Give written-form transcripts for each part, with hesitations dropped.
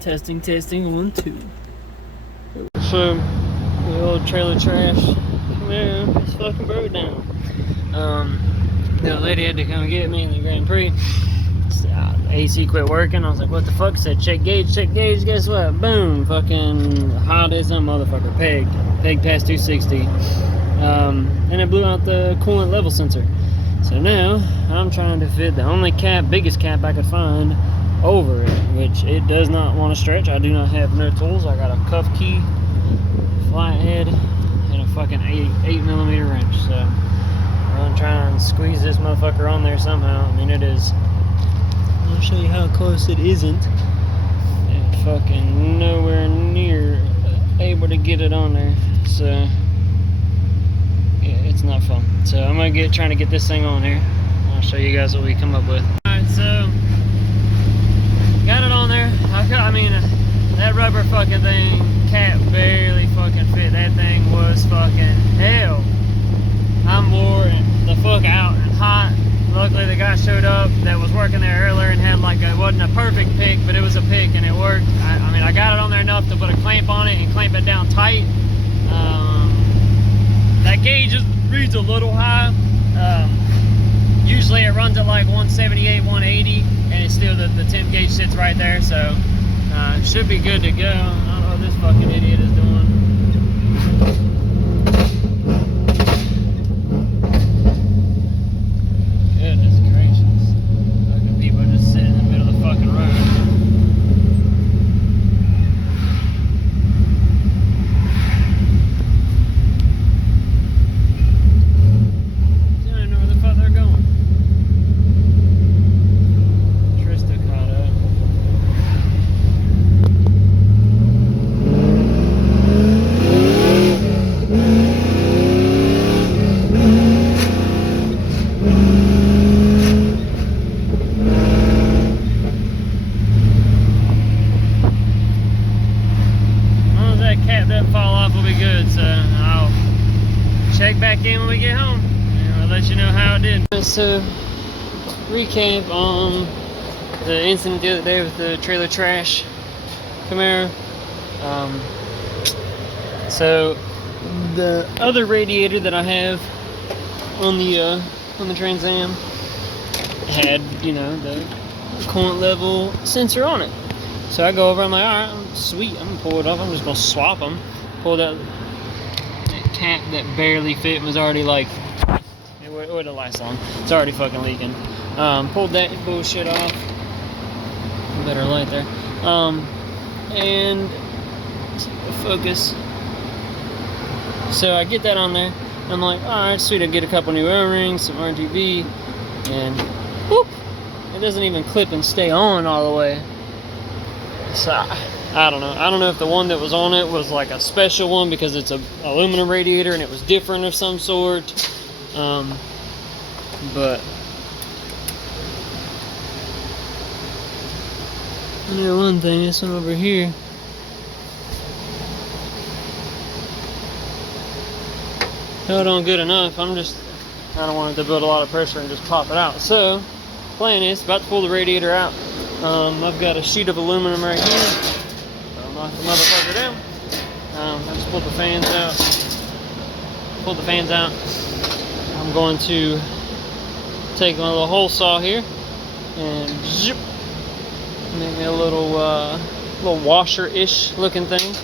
Testing, testing, 1, 2. So, the old trailer trash Camaro is fucking broke down. The lady had to come get me in the Grand Prix. AC quit working. I was like, what the fuck? Said, check gauge, check gauge. Guess what? Boom. Fucking hot as a motherfucker. Peg past 260. And it blew out the coolant level sensor. So now, I'm trying to fit the only cap, biggest cap I could find over it, which it does not want to stretch. I do not have no tools. I got a cuff key, flathead, and a fucking 8mm wrench. So I'm gonna try and squeeze this motherfucker on there somehow. I mean, it is. I'll show you how close it isn't. And fucking nowhere near able to get it on there. So yeah, it's not fun. So I'm gonna trying to get this thing on here. I'll show you guys what we come up with. Alright, so got it on there. I mean, that rubber fucking thing, cap barely fucking fit. That thing was fucking hell. I'm wore the fuck out and hot. Luckily the guy showed up that was working there earlier and had like it wasn't a perfect pick, but it was a pick and it worked. I mean, I got it on there enough to put a clamp on it and clamp it down tight. That gauge reads a little high. Usually it runs at like 178, 180, and it's still the temp gauge sits right there, so it should be good to go. I don't know what this fucking idiot is doing. Goodness gracious. Fucking people just sitting in the middle of the fucking road. Check back in when we get home and I'll let you know how it did. So, recap on the incident the other day with the trailer trash Camaro. So the other radiator that I have on the Trans Am had, you know, the coolant level sensor on it. So I go over, I'm like, alright, sweet, I'm gonna pull it off, I'm just gonna swap them. Pulled out cap that barely fit was already like, it wouldn't last long. It's already fucking leaking. Pulled that bullshit off. Better light there. And focus. So I get that on there. I'm like, alright, sweet. I get a couple new O-rings, some RGB, and whoop! It doesn't even clip and stay on all the way. So I don't know. I don't know if the one that was on it was like a special one because it's a aluminum radiator and it was different of some sort. But I know one thing, this one over here. Held on good enough. I don't want it to build a lot of pressure and just pop it out. So, plan is about to pull the radiator out. I've got a sheet of aluminum right here. I'll knock the motherfucker down. I just pulled the fans out. I'm going to take my little hole saw here and zip, make me a little washer-ish looking thing.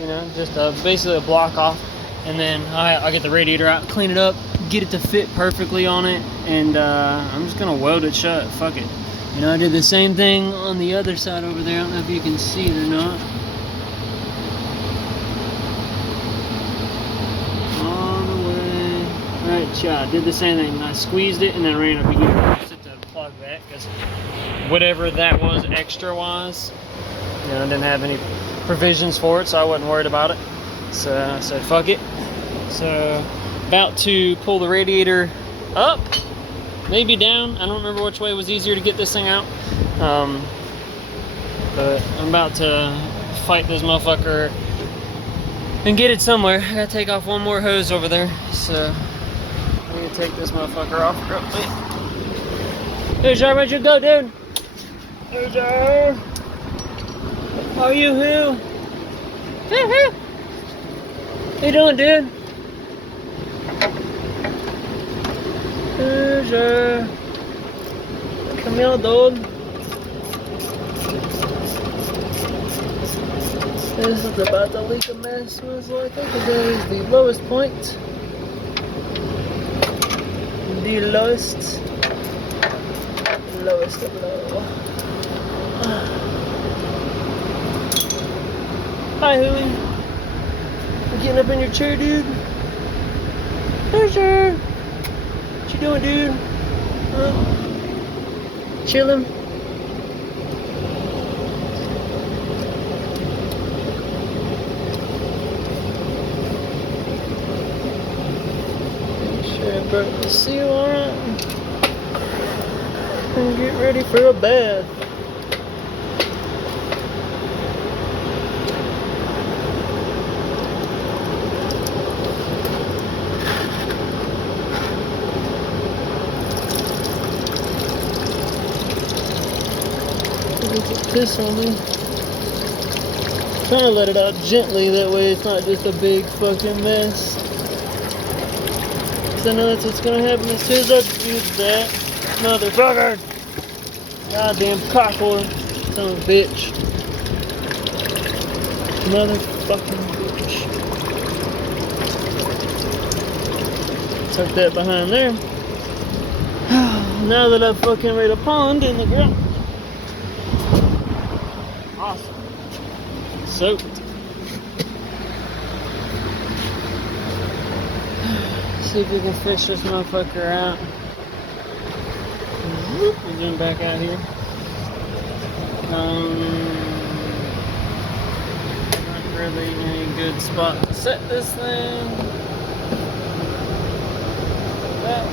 You know, just basically a block off. And then I'll get the radiator out, clean it up, get it to fit perfectly on it, and I'm just gonna weld it shut. Fuck it. You know, I did the same thing on the other side over there. I don't know if you can see it or not. All the way. Right, yeah, I did the same thing. I squeezed it and then ran up here. I used it to plug that because whatever that was extra-wise, you know, I didn't have any provisions for it, so I wasn't worried about it. So I said, fuck it. So, about to pull the radiator up, maybe down. I don't remember which way was easier to get this thing out. But I'm about to fight this motherfucker and get it somewhere. I gotta take off one more hose over there, so I need to take this motherfucker off real quick. Hey, Jar, where'd you go, dude? Hey, Jar. How are you, who? How you doing, dude? Hey, Jar. Come here, dude. This is about to leak a mess, smells like. I think that is the lowest point. The lowest of low. Hi, Hooey. You getting up in your chair, dude? Hey, sir. What you doing, dude? Huh? Chilling? Broke the seal on it and get ready for a bath. Look at this on me. Trying to let it out gently, that way it's not just a big fucking mess. I know that's what's gonna happen as soon as I use that motherfucker. Goddamn cockhole, son of a bitch. Motherfucking bitch. Tuck that behind there. Now that I've fucking made a pond in the ground. Awesome. Soaked. See if we can fish this motherfucker out. We'll zoom back out here. Not really any good spot to set this thing. That.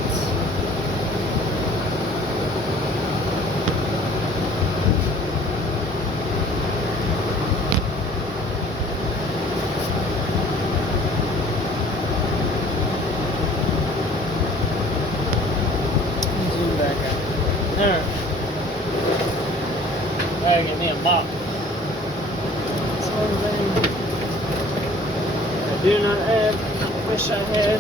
Alright. I gotta get me a mop. That's one thing I do not have. Wish I had.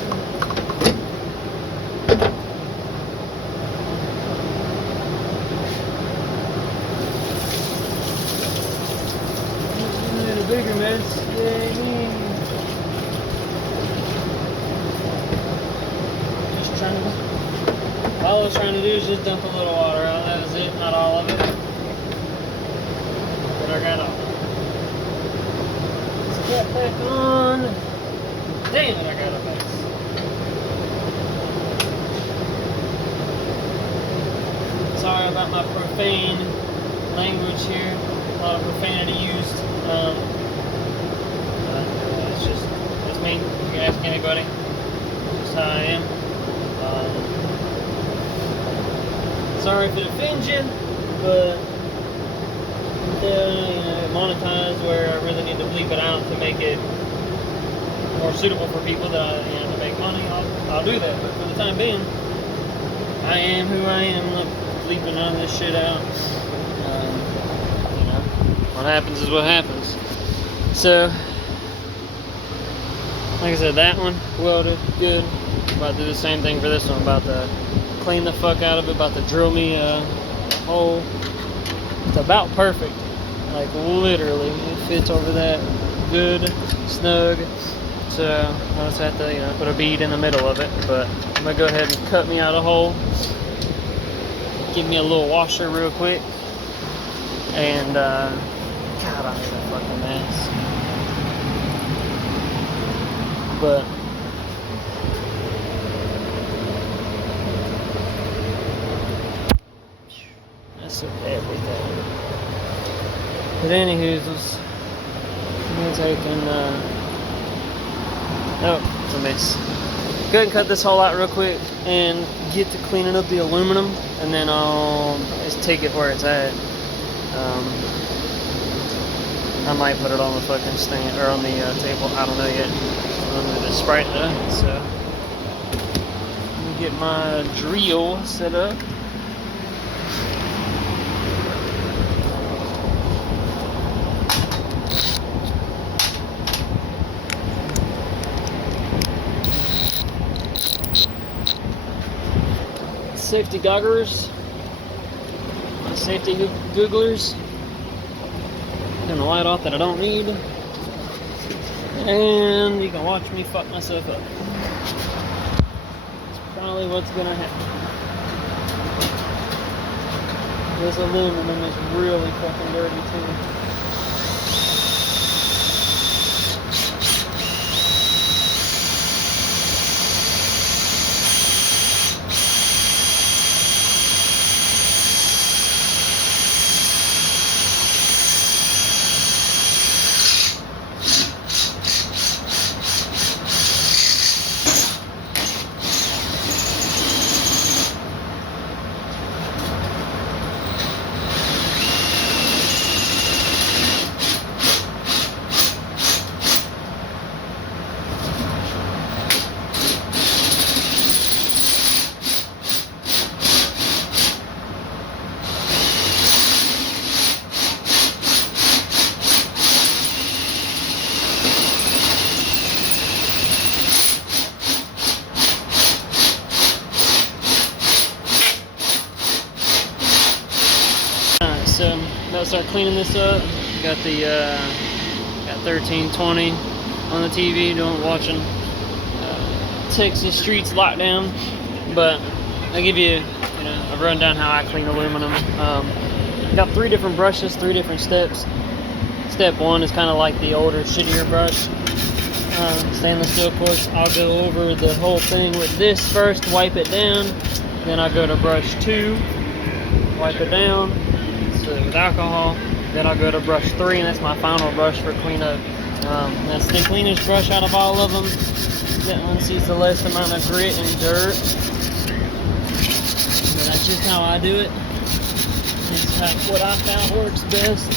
A bigger mess. Yay. Just trying to. All I was trying to do is just dump a little water out. That was it, not all of it. But I got off. Let's get back on. Damn it, I got a mess. Sorry about my profane language here. A lot of profanity used. It's just me. You can ask anybody. Just how I am. Sorry if it offends you, but it monetized where I really need to bleep it out to make it more suitable for people that to make money. I'll do that, but for the time being, I am who I am. Look, bleeping none of this shit out. What happens is what happens. So, like I said, that one welded good. About to do the same thing for this one. About to clean the fuck out of it, about to drill me a hole. It's about perfect, like literally it fits over that good, snug. So I'll just have to put a bead in the middle of it, but I'm gonna go ahead and cut me out a hole, give me a little washer real quick, and God, I hate that fucking mess. But everything. But anywho's, I'm gonna take and oh, it's a mess. Go ahead and cut this hole out real quick and get to cleaning up the aluminum, and then I'll just take it where it's at. I might put it on the fucking stand or on the table. I don't know yet. I'm gonna just spray it though. So let me get my drill set up. Safety goggles, my safety googlers, and the light off that I don't need, and you can watch me fuck myself up. That's probably what's gonna happen. This aluminum is really fucking dirty too. So about to start cleaning this up. Got the got 1320 on the TV, watching Texas streets lockdown. But I'll give you, a rundown how I clean aluminum. Got 3 different brushes, 3 different steps. Step 1 is kind of like the older, shittier brush. Stainless steel, of course. I'll go over the whole thing with this first, wipe it down. Then I'll go to brush 2, wipe it down. With alcohol. Then I'll go to brush 3, and that's my final brush for cleanup. That's the cleanest brush out of all of them. That one sees the least amount of grit and dirt. But that's just how I do it. It's what I found works best.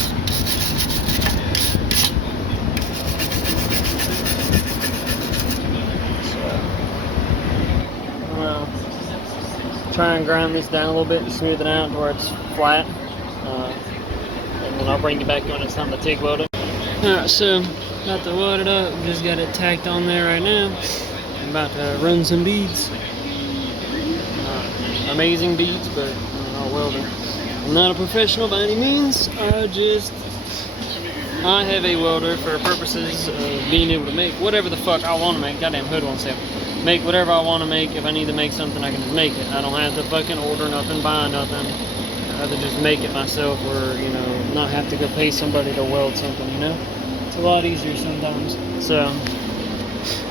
So, I'm gonna try and grind this down a little bit and smooth it out to where it's flat. And then I'll bring you back when it's time to TIG weld it. Alright, so about to weld it up. Just got it tacked on there right now. I'm about to run some beads. Amazing beads, but I'm not a welder. I'm not a professional by any means. I have a welder for purposes of being able to make whatever the fuck I want to make. Goddamn hood won't say. Make whatever I want to make. If I need to make something, I can just make it. I don't have to fucking order nothing, buy nothing. I'd rather just make it myself, or not have to go pay somebody to weld something. It's a lot easier sometimes. So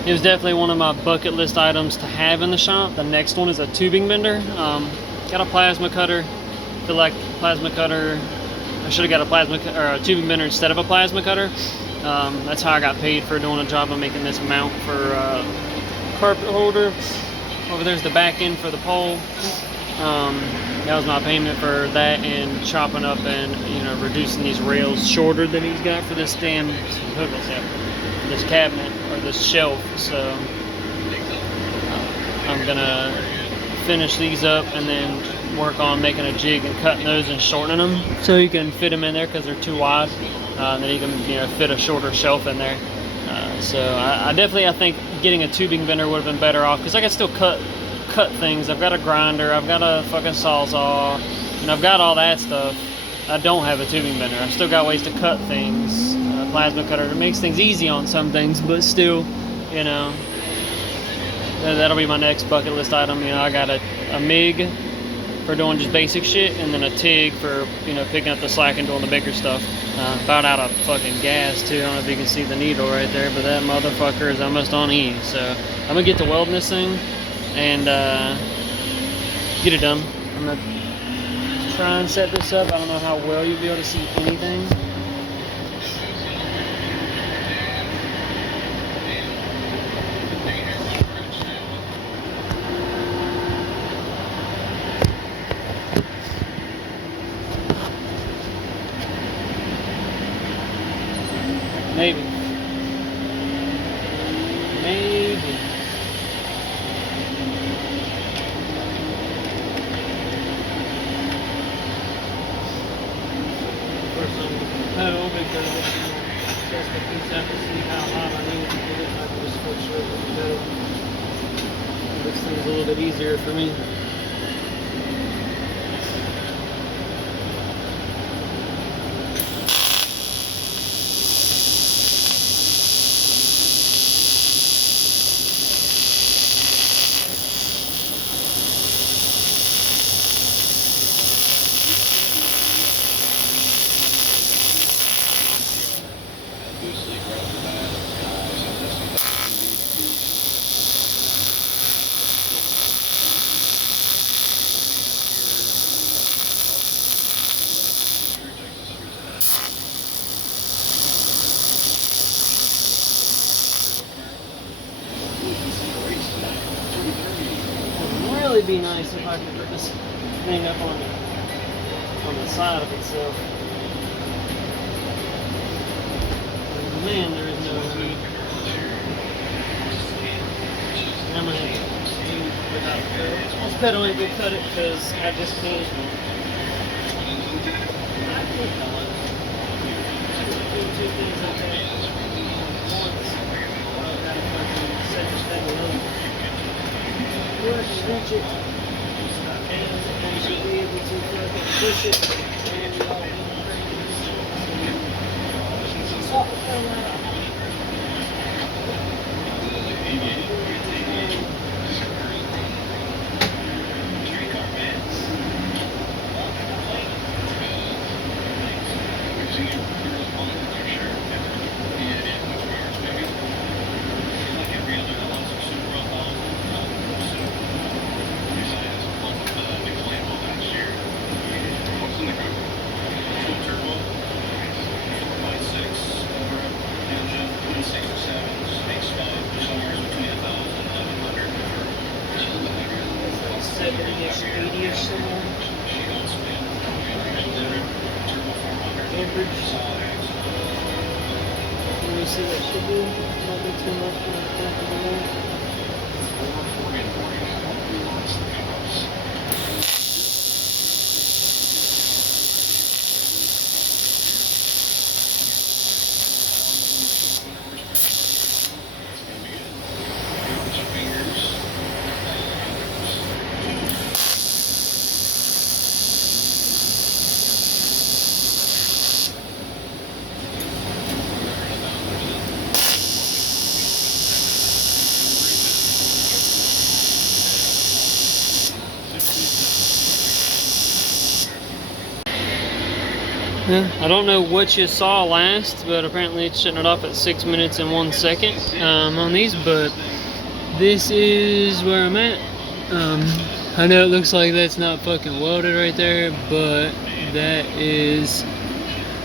it was definitely one of my bucket list items to have in the shop. The next one is a tubing bender. Got a plasma cutter. Feel like plasma cutter. I should have got a tubing bender instead of a plasma cutter. That's how I got paid for doing a job of making this mount for carpet holder. Over there's the back end for the pole. That was my payment for that, and chopping up and reducing these rails shorter than he's got for this damn this cabinet or this shelf. So I'm gonna finish these up and then work on making a jig and cutting those and shortening them so you can fit them in there because they're too wide. Then you can fit a shorter shelf in there. So I think getting a tubing bender would have been better off, because I can still cut things. I've got a grinder, I've got a fucking sawzall, and I've got all that stuff. I don't have a tubing bender. I've still got ways to cut things. Plasma cutter, it makes things easy on some things, but still, that'll be my next bucket list item. I got a MIG for doing just basic shit, and then a TIG for picking up the slack and doing the bigger stuff. About out of fucking gas too. I don't know if you can see the needle right there, but that motherfucker is almost on E. So I'm gonna get to welding this thing and get it done. I'm gonna try and set this up. I don't know how well you'll be able to see anything. bit easier for me. It'd be nice if I could put this thing up on the side of itself. Man, there is no heat. I'm gonna have to do without a pedal. This pedal ain't gonna cut it because I just can't. Two things okay. Once I've got to fucking set this thing alone. Reach it, and you should be able to push it, and you all see that should be not be too much for the back of the leg. I don't know what you saw last, but apparently it's shutting it off at 6 minutes and 1 second on these, but this is where I'm at. I know it looks like that's not fucking welded right there, but that is,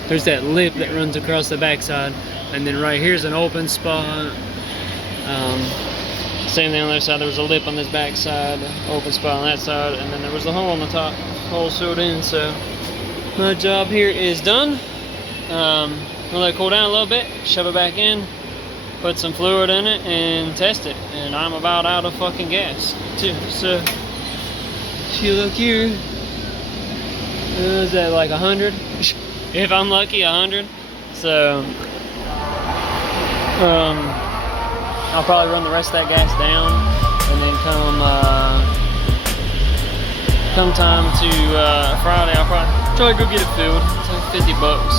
there's that lip that runs across the backside, and then right here's an open spot. Same thing on the other side, there was a lip on this backside, open spot on that side, and then there was a hole on the top, hole sewed in, so my job here is done. I'll let it cool down a little bit, shove it back in, put some fluid in it, and test it. And I'm about out of fucking gas, too. So, if you look here, is that like 100? If I'm lucky, 100. So, I'll probably run the rest of that gas down, and then come time to Friday, I'll probably go get it filled. It's like 50 bucks.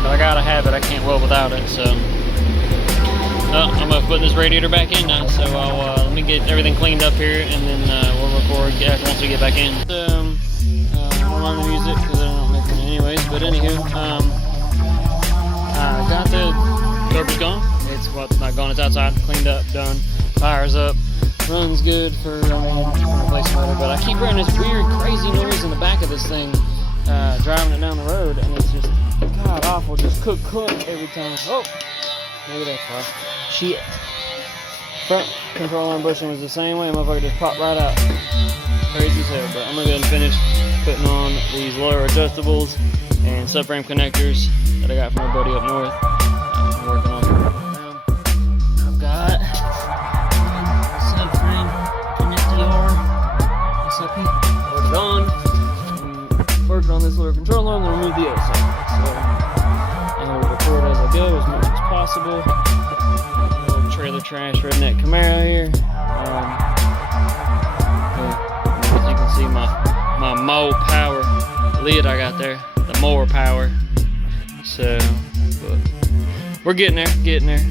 But I gotta have it, I can't weld without it, so. I'm gonna put this radiator back in now, so let me get everything cleaned up here, and then we'll record once we get back in. So, I'm on the music, because I don't make it anyways, but anywho, I got the garbage gone. It's not gone, it's outside, cleaned up, done, fire's up. Runs good for, replace motor, but I keep hearing this weird, crazy noise in the back of this thing, driving it down the road, and it's just god awful, just cook every time. Oh, maybe that's why. Shit. Front control arm bushing was the same way, motherfucker just popped right out. Crazy as hell, but I'm gonna go ahead and finish putting on these lower adjustables and subframe connectors that I got from my buddy up north. I'm working on them. I've got put it on, and working on this lower control arm, then remove the other side. So I will record as I go as much as possible. Little trailer trash redneck Camaro here. See my mow power lid I got there, the mower power. So, but we're getting there.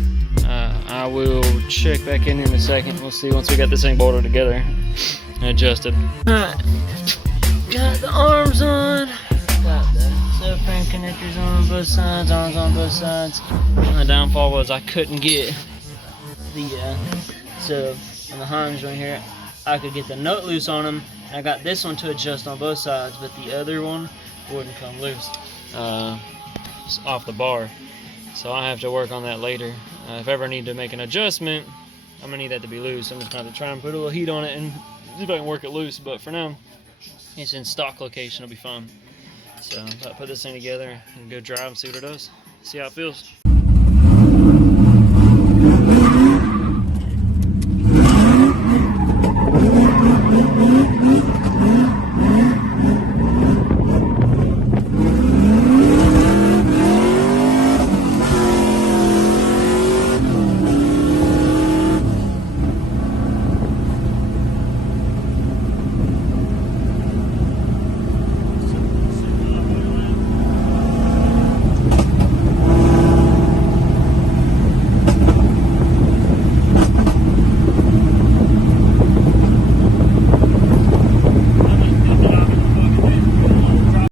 I will check back in a second. We'll see once we got this thing bolted together and adjusted. Alright, got the arms on, got the subframe connectors on both sides, arms on both sides. The downfall was I couldn't get the sub on the hinge right here. I could get the nut loose on them. I got this one to adjust on both sides, but the other one wouldn't come loose. It's off the bar. So I have to work on that later. If I ever need to make an adjustment, I'm gonna need that to be loose. I'm just gonna have to try and put a little heat on it and see if I can work it loose. But for now, it's in stock location, it'll be fine. So I'll put this thing together and go drive and see what it does. See how it feels.